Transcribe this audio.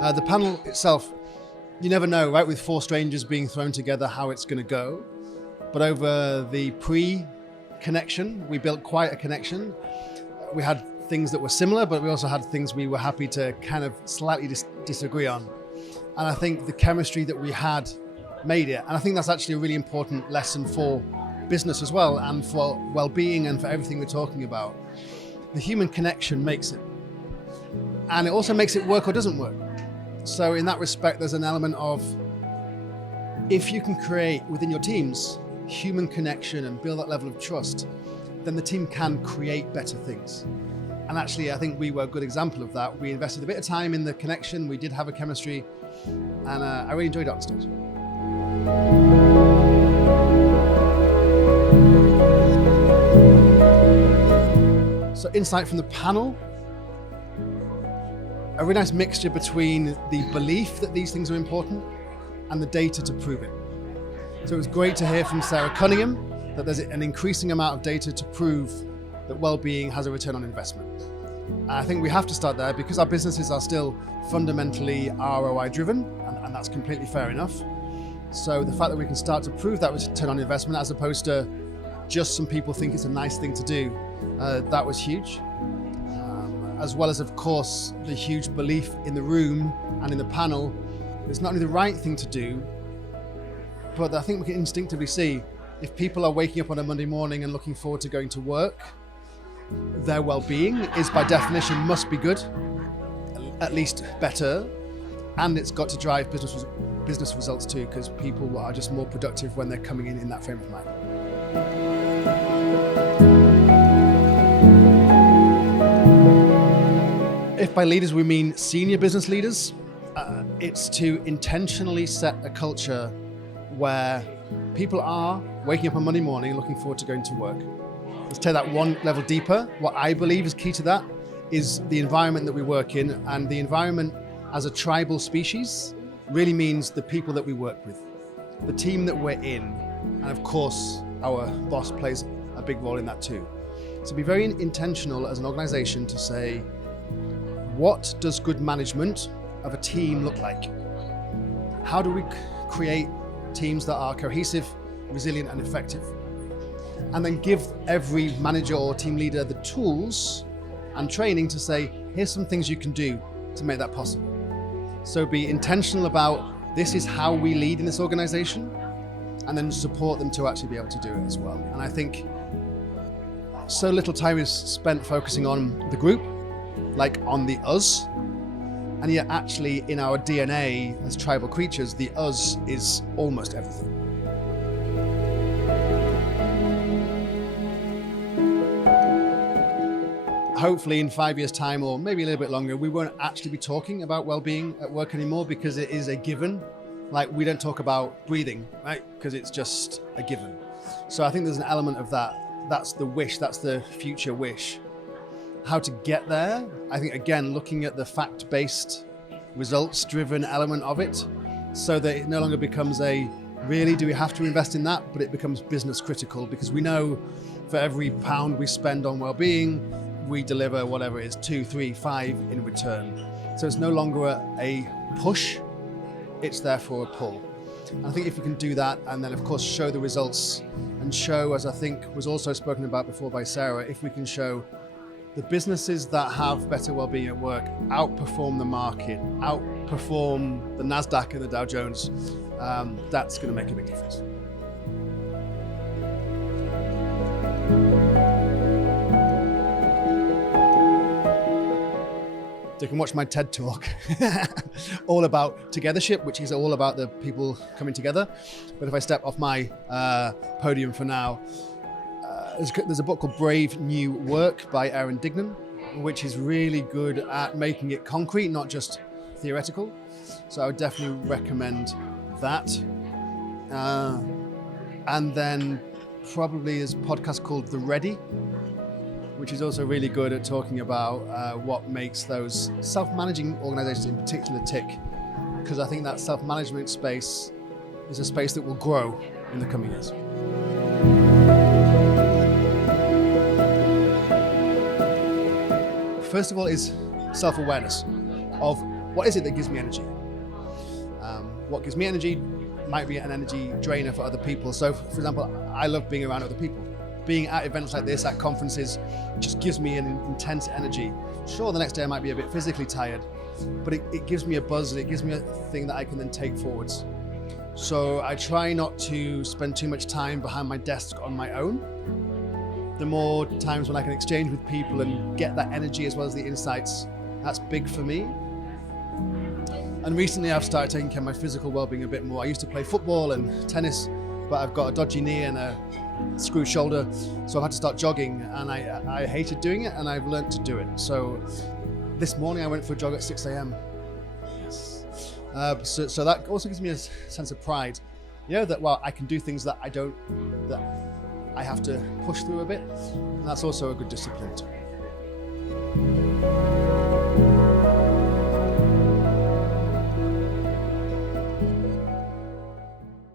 The panel itself, you never know, right? With 4 strangers being thrown together, how it's going to go. But over the pre-connection, we built quite a connection. We had things that were similar, but we also had things we were happy to kind of slightly disagree on. And I think the chemistry that we had made it. And I think that's actually a really important lesson for business as well, and for well-being and for everything we're talking about. The human connection makes it. And it also makes it work or doesn't work. So in that respect, there's an element of, if you can create within your teams human connection and build that level of trust, then the team can create better things. And actually, I think we were a good example of that. We invested a bit of time in the connection, we did have a chemistry, and I really enjoyed it on stage. So insight from the panel, a really nice mixture between the belief that these things are important and the data to prove it. So it was great to hear from Sarah Cunningham that there's an increasing amount of data to prove that well-being has a return on investment. And I think we have to start there because our businesses are still fundamentally ROI driven, and that's completely fair enough. So the fact that we can start to prove that return on investment as opposed to just some people think it's a nice thing to do, that was huge. As well as, of course, the huge belief in the room and in the panel, it's not only the right thing to do, but I think we can instinctively see if people are waking up on a Monday morning and looking forward to going to work, their well-being is by definition must be good, at least better, and it's got to drive business results too, because people are just more productive when they're coming in that frame of mind. If by leaders we mean senior business leaders, it's to intentionally set a culture where people are waking up on Monday morning looking forward to going to work. Let's take that one level deeper. What I believe is key to that is the environment that we work in, and the environment as a tribal species really means the people that we work with, the team that we're in, and of course our boss plays a big role in that too. So be very intentional as an organization to say, what does good management of a team look like? How do we create teams that are cohesive, resilient, and effective? And then give every manager or team leader the tools and training to say, here's some things you can do to make that possible. So be intentional about, this is how we lead in this organization, and then support them to actually be able to do it as well. And I think so little time is spent focusing on the group, like on the us, and yet actually in our DNA as tribal creatures, the us is almost everything. Hopefully in 5 years' time, or maybe a little bit longer, we won't actually be talking about well-being at work anymore because it is a given. Like, we don't talk about breathing, right? Because it's just a given. So I think there's an element of that. That's the wish, that's the future wish. How to get there, I think, again, looking at the fact-based, results-driven element of it, so that it no longer becomes a, really, do we have to invest in that? But it becomes business critical, because we know for every pound we spend on well-being, we deliver whatever it is, 2, 3, 5 in return. So it's no longer a push, it's therefore a pull. And I think if we can do that, and then of course show the results, and show, as I think was also spoken about before by Sarah, if we can show the businesses that have better well-being at work outperform the market, outperform the NASDAQ and the Dow Jones, that's going to make a big difference. You can watch my TED talk all about togethership, which is all about the people coming together. But if I step off my podium for now, there's a book called Brave New Work by Aaron Dignan, which is really good at making it concrete, not just theoretical. So I would definitely recommend that. And then probably there's a podcast called The Ready, which is also really good at talking about what makes those self-managing organizations in particular tick, because I think that self-management space is a space that will grow in the coming years. First of all is self-awareness of what is it that gives me energy? What gives me energy might be an energy drainer for other people. So, for example, I love being around other people. Being at events like this, at conferences, just gives me an intense energy. Sure, the next day I might be a bit physically tired, but it gives me a buzz, and it gives me a thing that I can then take forwards. So I try not to spend too much time behind my desk on my own. The more times when I can exchange with people and get that energy as well as the insights, that's big for me. And recently I've started taking care of my physical well-being a bit more. I used to play football and tennis, but I've got a dodgy knee and a screwed shoulder, so I've had to start jogging, and I hated doing it, and I've learned to do it. So this morning I went for a jog at 6 a.m. Yes. So that also gives me a sense of pride, that I can do things that I have to push through a bit, and that's also a good discipline too.